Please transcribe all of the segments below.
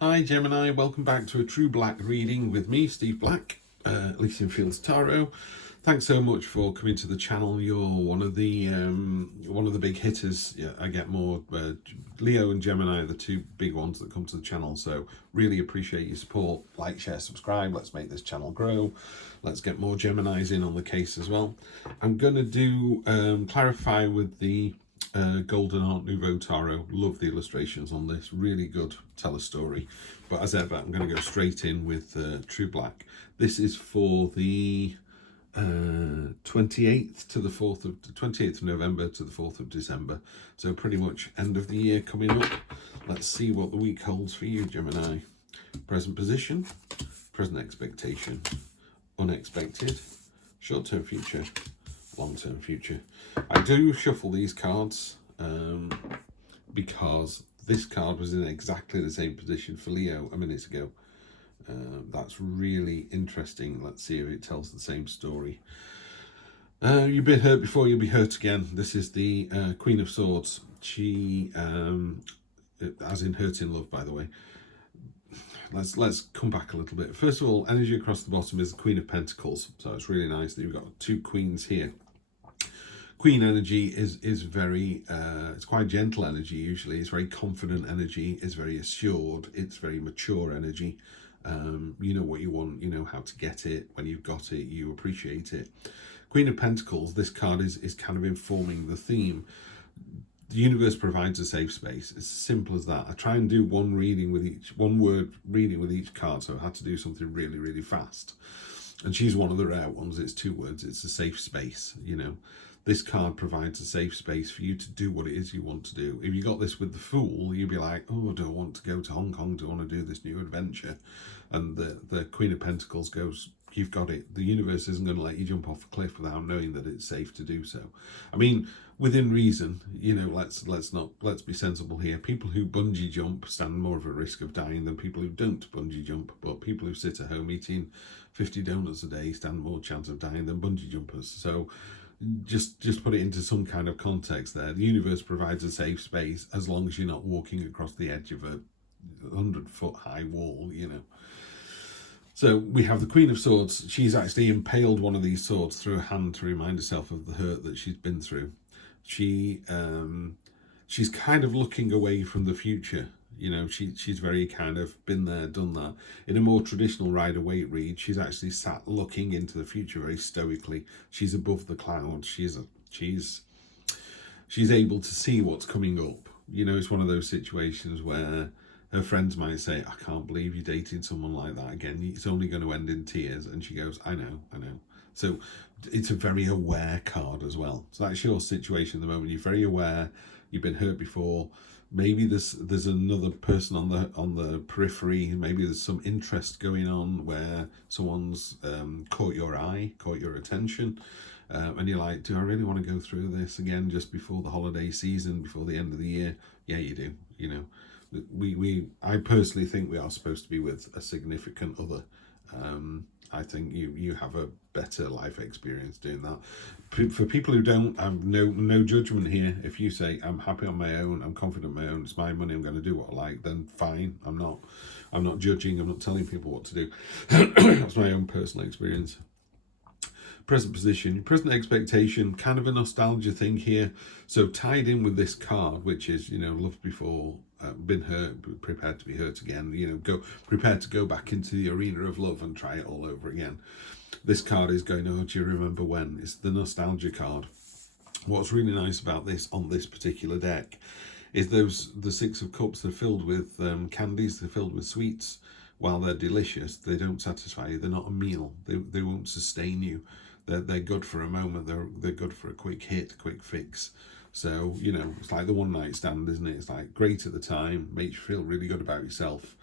Hi Gemini, welcome back to a True Black reading with me, Steve Black, Elysian Fields Tarot. Thanks so much for coming to the channel. You're one of the big hitters. Yeah, I get more. Leo and Gemini are the two big ones that come to the channel. So really appreciate your support. Like, share, subscribe. Let's make this channel grow. Let's get more Geminis in on the case as well. I'm going to do clarify with the Golden Art Nouveau Tarot. Love the illustrations on this, really good, tell a story. But as ever, I'm going to go straight in with True Black. This is for the 28th to the 4th of 28th of November to the 4th of December, so pretty much end of the year coming up. Let's see what the week holds for you, Gemini. Present position, present expectation, unexpected, short-term future, long-term future. I do shuffle these cards because this card was in exactly the same position for Leo a minute ago. That's really interesting. Let's see if it tells the same story. You've been hurt before, you'll be hurt again. This is the Queen of Swords. She, as in hurt in love, by the way. Let's come back a little bit. First of all, energy across the bottom is the Queen of Pentacles. So it's really nice that you've got two queens here. Queen energy is very, it's quite gentle energy usually. It's very confident energy. It's very assured. It's very mature energy. You know what you want, you know how to get it. When you've got it, you appreciate it. Queen of Pentacles, this card is kind of informing the theme. The universe provides a safe space. It's as simple as that. I try and do one word reading with each card, so I had to do something really, really fast. And she's one of the rare ones. It's two words. It's a safe space, you know. This card provides a safe space for you to do what it is you want to do. If you got this with the Fool, you'd be like, oh, do I want to go to Hong Kong? Do I want to do this new adventure? And the Queen of Pentacles goes, you've got it. The universe isn't going to let you jump off a cliff without knowing that it's safe to do so. I mean, within reason, you know, let's be sensible here. People who bungee jump stand more of a risk of dying than people who don't bungee jump. But people who sit at home eating 50 donuts a day stand more chance of dying than bungee jumpers. So just put it into some kind of context there. The universe provides a safe space as long as you're not walking across the edge of a 100-foot high wall, you know. So we have the Queen of Swords. She's actually impaled one of these swords through her hand to remind herself of the hurt that she's been through. She's kind of looking away from the future. You know, she's very kind of been there, done that. In a more traditional Rider-Waite read, she's actually sat looking into the future very stoically. She's above the clouds. She's able to see what's coming up. You know, it's one of those situations where her friends might say, I can't believe you're dating someone like that again. It's only going to end in tears. And she goes, I know. So it's a very aware card as well. So that's your situation at the moment. You're very aware. You've been hurt before. Maybe there's another person on the periphery. Maybe there's some interest going on where someone's caught your eye, caught your attention. And you're like, do I really want to go through this again just before the holiday season, before the end of the year? Yeah, you do. You know, I personally think we are supposed to be with a significant other. I think you have a better life experience doing that. For people who don't, I've no judgment here. If you say I'm happy on my own, I'm confident on my own, it's my money, I'm going to do what I like, then fine. I'm not judging. I'm not telling people what to do. That's my own personal experience. Present position, present expectation, kind of a nostalgia thing here. So tied in with this card, which is, you know, loved before, been hurt, prepared to be hurt again, you know, prepared to go back into the arena of love and try it all over again. This card is going, oh, do you remember when? It's the nostalgia card. What's really nice about this on this particular deck is the Six of Cups. They're filled with candies, they're filled with sweets. While they're delicious, they don't satisfy you. They're not a meal. They won't sustain you. They're good for a moment. They're good for a quick hit, quick fix. So, you know, it's like the one night stand, isn't it? It's like great at the time, makes you feel really good about yourself.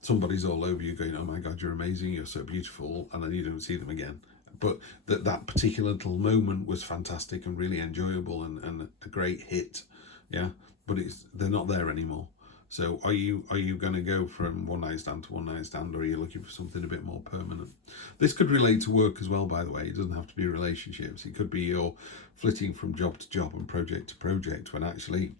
Somebody's all over you going, oh my God, you're amazing, you're so beautiful, and then you don't see them again. But that particular little moment was fantastic and really enjoyable and a great hit, yeah. But they're not there anymore. So are you going to go from one night stand to one night stand, or are you looking for something a bit more permanent? This could relate to work as well, by the way. It doesn't have to be relationships. It could be you're flitting from job to job and project to project, when actually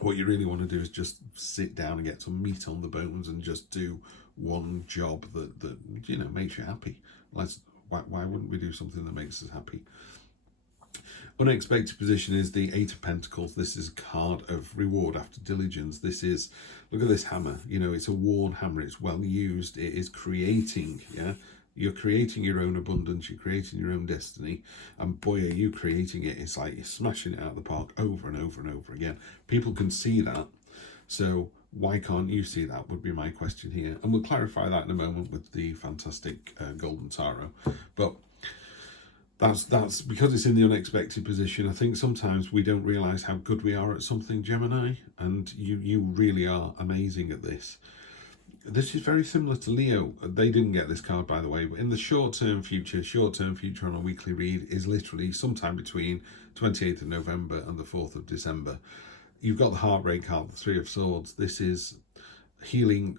What you really want to do is just sit down and get some meat on the bones and just do one job that you know makes you happy. Why wouldn't we do something that makes us happy? Unexpected position is the Eight of Pentacles. This is a card of reward after diligence. This is, look at this hammer. You know, it's a worn hammer. It's well used. It is creating, yeah? You're creating your own abundance. You're creating your own destiny. And boy, are you creating it. It's like you're smashing it out of the park over and over and over again. People can see that. So why can't you see that would be my question here. And we'll clarify that in a moment with the fantastic Golden Tarot. But that's because it's in the unexpected position. I think sometimes we don't realize how good we are at something, Gemini, and you really are amazing at this. This is very similar to Leo. They didn't get this card, by the way, but in the short-term future on a weekly read is literally sometime between 28th of November and the 4th of December. You've got the Heartbreak card, the Three of Swords. This is healing.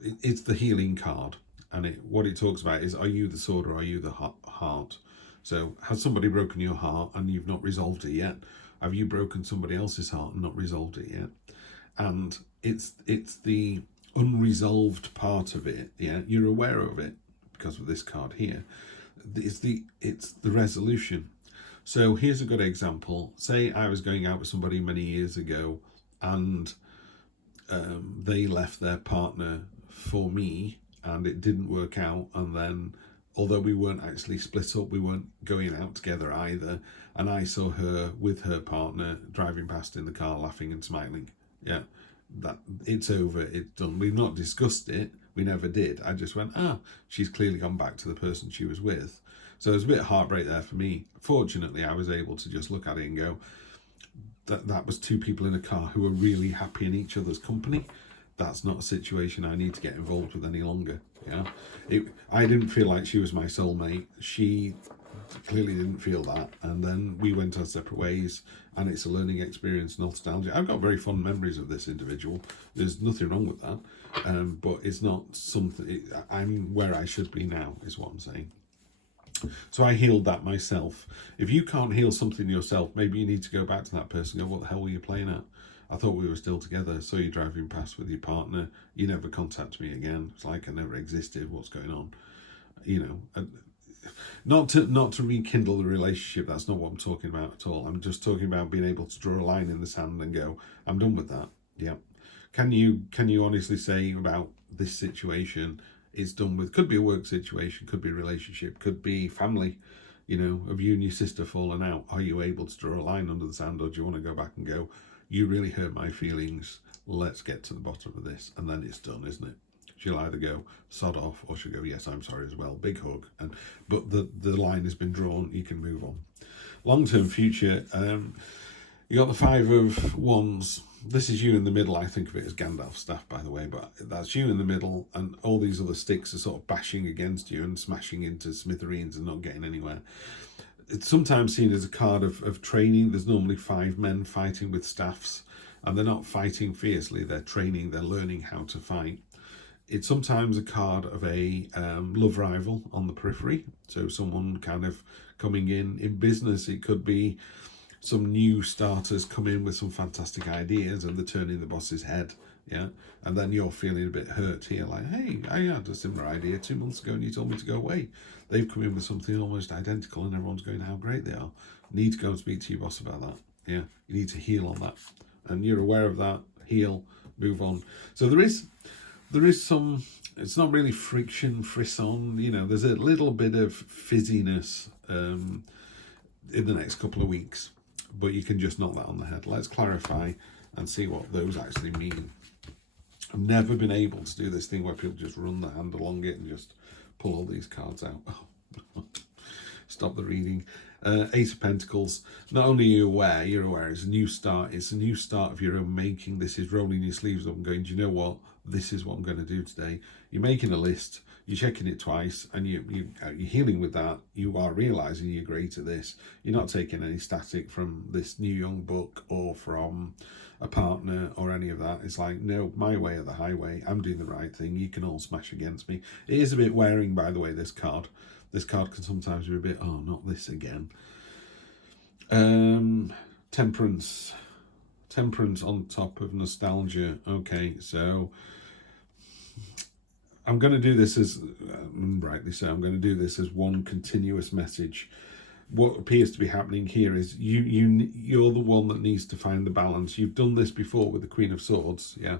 It's the healing card, and what it talks about is, are you the sword or are you the heart? So has somebody broken your heart and you've not resolved it yet? Have you broken somebody else's heart and not resolved it yet? And it's the unresolved part of it, yeah? You're aware of it because of this card here. It's the resolution. So here's a good example. Say I was going out with somebody many years ago and they left their partner for me and it didn't work out, and then although we weren't actually split up, we weren't going out together either, and I saw her with her partner driving past in the car laughing and smiling. Yeah, that it's over, it's done. We've not discussed it, we never did. I just went, she's clearly gone back to the person she was with. So it was a bit of heartbreak there for me. Fortunately, I was able to just look at it and go, that was two people in a car who were really happy in each other's company. That's not a situation I need to get involved with any longer. Yeah, I didn't feel like she was my soulmate. She clearly didn't feel that, and then we went our separate ways, and it's a learning experience, nostalgia. I've got very fond memories of this individual. There's nothing wrong with that, but it's not something. I'm where I should be now, is what I'm saying. So I healed that myself. If you can't heal something yourself, maybe you need to go back to that person and go, what the hell were you playing at? I thought we were still together. So you're driving past with your partner. You never contact me again. It's like I never existed. What's going on? You know, not to rekindle the relationship. That's not what I'm talking about at all. I'm just talking about being able to draw a line in the sand and go, I'm done with that. Yeah. Can you honestly say about this situation, it's done with? Could be a work situation, could be a relationship, could be family. You know, have you and your sister fallen out? Are you able to draw a line under the sand, or do you want to go back and go, you really hurt my feelings, let's get to the bottom of this, and then it's done, isn't it? She'll either go sod off, or she'll go, yes, I'm sorry as well, big hug, but the line has been drawn, you can move on. Long-term future, you got the Five of Wands. This is you in the middle. I think of it as Gandalf's staff, by the way, but that's you in the middle, and all these other sticks are sort of bashing against you and smashing into smithereens and not getting anywhere. It's sometimes seen as a card of training. There's normally 5 men fighting with staffs, and they're not fighting fiercely, they're training, they're learning how to fight. It's sometimes a card of a love rival on the periphery, so someone kind of coming in business. It could be some new starters come in with some fantastic ideas and they're turning the boss's head, yeah, and then you're feeling a bit hurt here, like, hey, I had a similar idea 2 months ago and you told me to go away. They've come in with something almost identical and everyone's going, how great they are. You need to go and speak to your boss about that. Yeah, you need to heal on that, and you're aware of that. Heal, move on. So there is some, it's not really friction, frisson, you know, there's a little bit of fizziness in the next couple of weeks, but you can just knock that on the head. Let's clarify and see what those actually mean. I've never been able to do this thing where people just run the hand along it and just pull all these cards out. Oh. Stop the reading. Ace of Pentacles. Not only are you aware, you're aware it's a new start. It's a new start of your own making. This is rolling your sleeves up and going, do you know what? This is what I'm going to do today. You're making a list. You're checking it twice, and you're healing with that. You are realising you're great at this. You're not taking any static from this new young book or from a partner or any of that. It's like, no, my way or the highway. I'm doing the right thing. You can all smash against me. It is a bit wearing, by the way, this card. This card can sometimes be a bit, oh, not this again. Temperance. Temperance on top of nostalgia. Okay, so I'm going to do this as, rightly so, I'm going to do this as one continuous message. What appears to be happening here is you're the one that needs to find the balance. You've done this before with the Queen of Swords, yeah.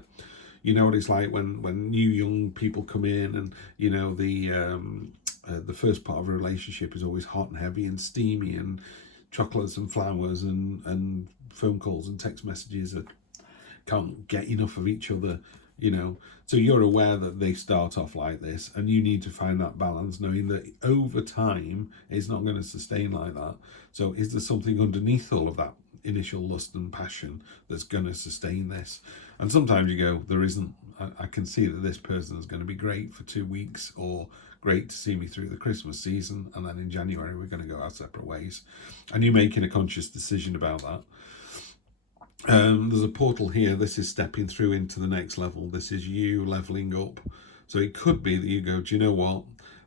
You know what it's like when new young people come in, and you know the first part of a relationship is always hot and heavy and steamy, and chocolates and flowers and phone calls and text messages that can't get enough of each other, you know. So you're aware that they start off like this, and you need to find that balance, knowing that over time it's not going to sustain like that. So is there something underneath all of that initial lust and passion that's going to sustain this? And sometimes you go, there isn't. I can see that this person is going to be great for 2 weeks, or great to see me through the Christmas season, and then in January we're going to go our separate ways. And you're making a conscious decision about that. There's a portal here. This is stepping through into the next level. This is you leveling up. So it could be that you go, do you know what?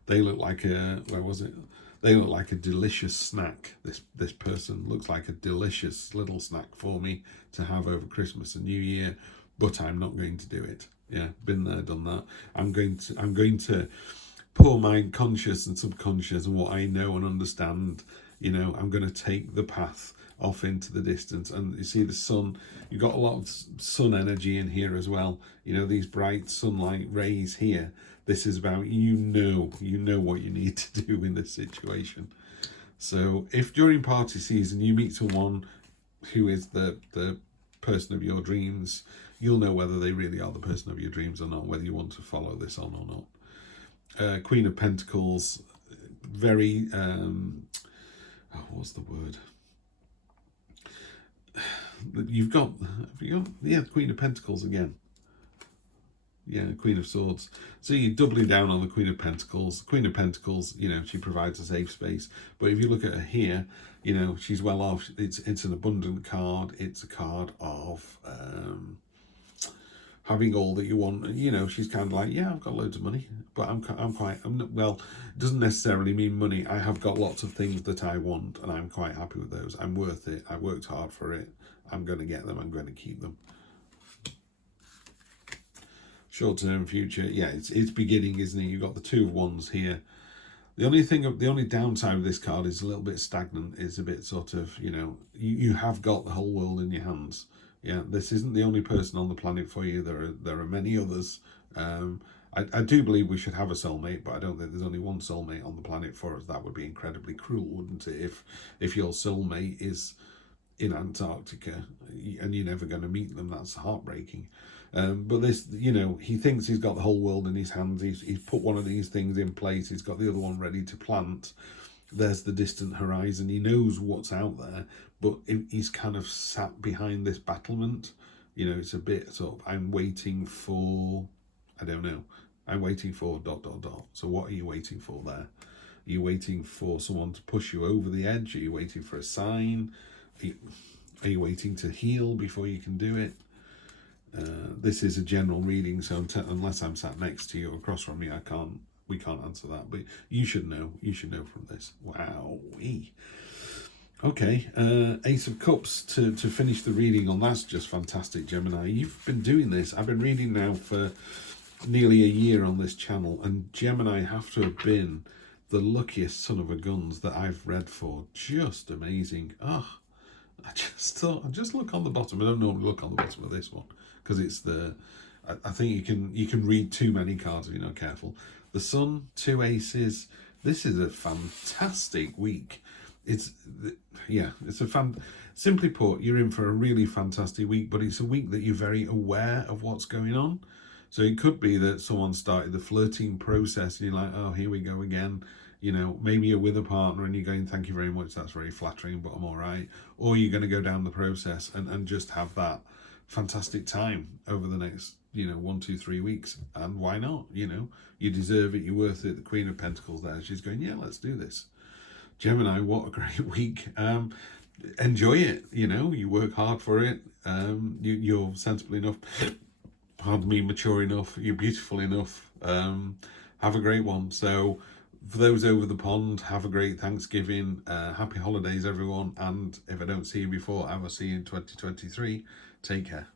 They look like a, where was it? They look like a delicious snack. This person looks like a delicious little snack for me to have over Christmas and New Year, but I'm not going to do it. Yeah, been there, done that. I'm going to pour my conscious and subconscious and what I know and understand. You know, I'm going to take the path off into the distance. And you see the sun, you've got a lot of sun energy in here as well. You know, these bright sunlight rays here. This is about, you know what you need to do in this situation. So if during party season you meet someone who is the person of your dreams, you'll know whether they really are the person of your dreams or not, whether you want to follow this on or not. Queen of Pentacles, very what's the word? You've got yeah, Queen of Pentacles again. Yeah, Queen of Swords. So you're doubling down on the Queen of Pentacles. The Queen of Pentacles, you know, she provides a safe space. But if you look at her here, you know, she's well off. It's an abundant card. It's a card of having all that you want. You know, she's kind of like, yeah, I've got loads of money, but well, it doesn't necessarily mean money. I have got lots of things that I want, and I'm quite happy with those. I'm worth it. I worked hard for it. I'm going to get them. I'm going to keep them. Short term, future, yeah, it's beginning, isn't it? You've got the Two of Wands here. The only downside of this card is a little bit stagnant. It's a bit sort of, you know, you have got the whole world in your hands. Yeah, this isn't the only person on the planet for you. There are many others. I do believe we should have a soulmate, but I don't think there's only one soulmate on the planet for us. That would be incredibly cruel, wouldn't it? If your soulmate is in Antarctica and you're never going to meet them, that's heartbreaking. But this, you know, he thinks he's got the whole world in his hands. He's put one of these things in place. He's got the other one ready to plant. There's the distant horizon. He knows what's out there, but he's kind of sat behind this battlement. You know, it's a bit sort of, I'm waiting for, I don't know. I'm waiting for ... So what are you waiting for there? Are you waiting for someone to push you over the edge? Are you waiting for a sign? Are you waiting to heal before you can do it? This is a general reading, so unless I'm sat next to you or across from me, we can't answer that. But you should know. You should know from this. Wowee. Okay, Ace of Cups to finish the reading on. That's just fantastic, Gemini. You've been doing this. I've been reading now for nearly a year on this channel, and Gemini have to have been the luckiest son of a guns that I've read for. Just amazing. Oh, I just thought, just look on the bottom. I don't normally look on the bottom of this one because it's I think you can read too many cards if you're not careful. The Sun, 2 aces. This is a fantastic week. Simply put, you're in for a really fantastic week, but it's a week that you're very aware of what's going on. So it could be that someone started the flirting process and you're like, oh, here we go again. You know, maybe you're with a partner and you're going, thank you very much, that's very flattering, but I'm all right. Or you're going to go down the process and just have that fantastic time over the next, 1, 2, 3 weeks. And why not? You deserve it, you're worth it. The Queen of Pentacles there, she's going, yeah, let's do this. Gemini, what a great week. Enjoy it, you work hard for it. You're sensible enough, pardon me, mature enough, you're beautiful enough. Have a great one. So for those over the pond, have a great Thanksgiving. Happy holidays, everyone. And if I don't see you before, I will see you in 2023. Take care.